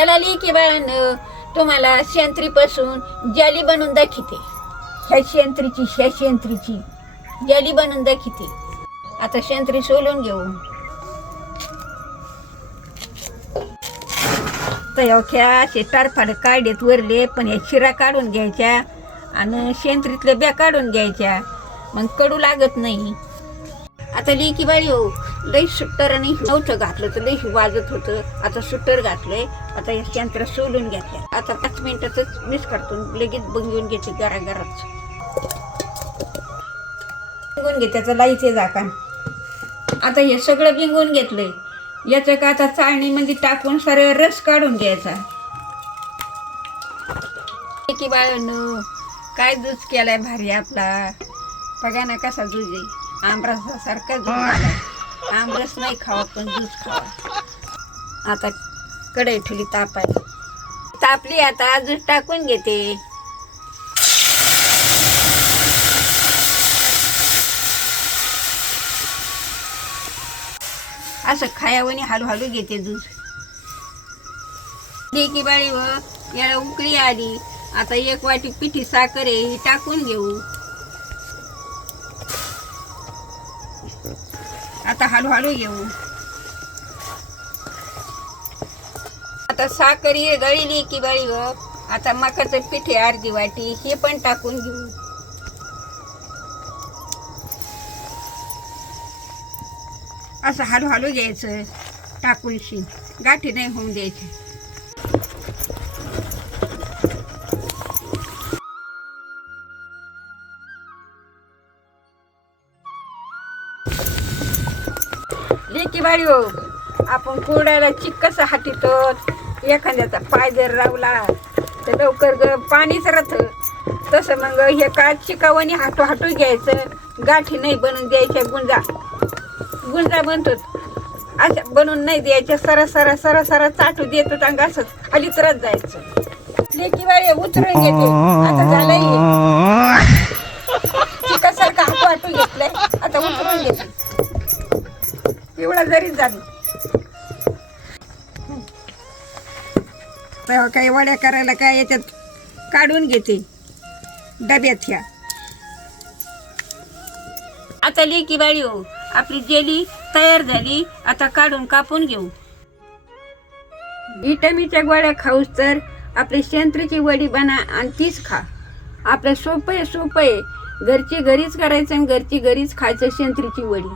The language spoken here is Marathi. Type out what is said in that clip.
चला लेकी बाळांनो, तुम्हाला शेंत्रीपासून जाली बनवून दाखवते. ह्या शेंत्रीची जाली बनवून दाखवते. आता शेंत्री सोलून घेऊ. तर असे टारफाड काढेत वरले, पण या शिरा काढून घ्यायच्या आणि शेंत्रीतल्या ब्या काढून घ्यायच्या, मग कडू लागत नाही. आता लेकी बाळी हो, लई सुट्टर आणि नव्हतं घातलं तर लई वाजत होतं. आता सुट्टर घातलंय. आता या शेंत्र्या सोलून घेतल्या. आता 5 मिनिटातच मिस करतो, लगेच बनवून घेते घराघरात. बिंगून घे त्याचं लाईचे झाकण. आता हे सगळं बिंगून घेतलंय. याचं का आता चाळणीमध्ये टाकून सरळ रस काढून घ्यायचा. लेकी बाळांनो, काय जूस केलाय भारी आपला. बघा ना कसा जूस आहे, आमरसासारखा जूस आलाय. आमरस नाही खावा पण जूस खावा. आता कढई ठेवली तापायला. तापली, आता जूस टाकून घेते. असं खायावणी हळूहळू घेते दूध. लेकी बाळी व याला उकळी आली. आता 1 वाटी पिठी साखर आहे, ही टाकून घेऊ. आता हळूहळू घेऊ. आता साखर ही गळली की बाळी व आता मकाचं पीठ आहे अर्धी वाटी, हे पण टाकून घेऊ. असं हळूहळू घ्यायचं टाकून, गाठी नाही होऊन द्यायची. लेकी बाळी हो, आपण कुरड्याला चिक कसं हाटितो, एखाद्याचा पाय जर रावला तर लवकर पाणीच राहतं, तसं मग हे काय चिकावणी हाटू घ्यायचं. गाठी नाही बनवून द्यायच्या. गुंजा बनतो अशा बनवून नाही द्यायच्या. सरा चाटू देतो टांग, असंच खाली तरच जायचं. लेकी बाळी उतरून घेते. आता झालंय चिकासारखं हाटू घेतलंय. आता उतरून घेते. एवढा जरी झाली तर काही वड्या करायला काय याच्यात काढून घेते डब्यात ह्या. आता लेकी बाळी हो, आपली जेली तयार झाली. आता काढून कापून घेऊ. विटामीनच्या गोळ्या खाऊस तर आपली शेंत्रीची वडी बना आणि तीच खा. आपलं सोपं आहे. घरची घरीच करायचं आणि घरची घरीच खायचं शेंत्रीची वडी.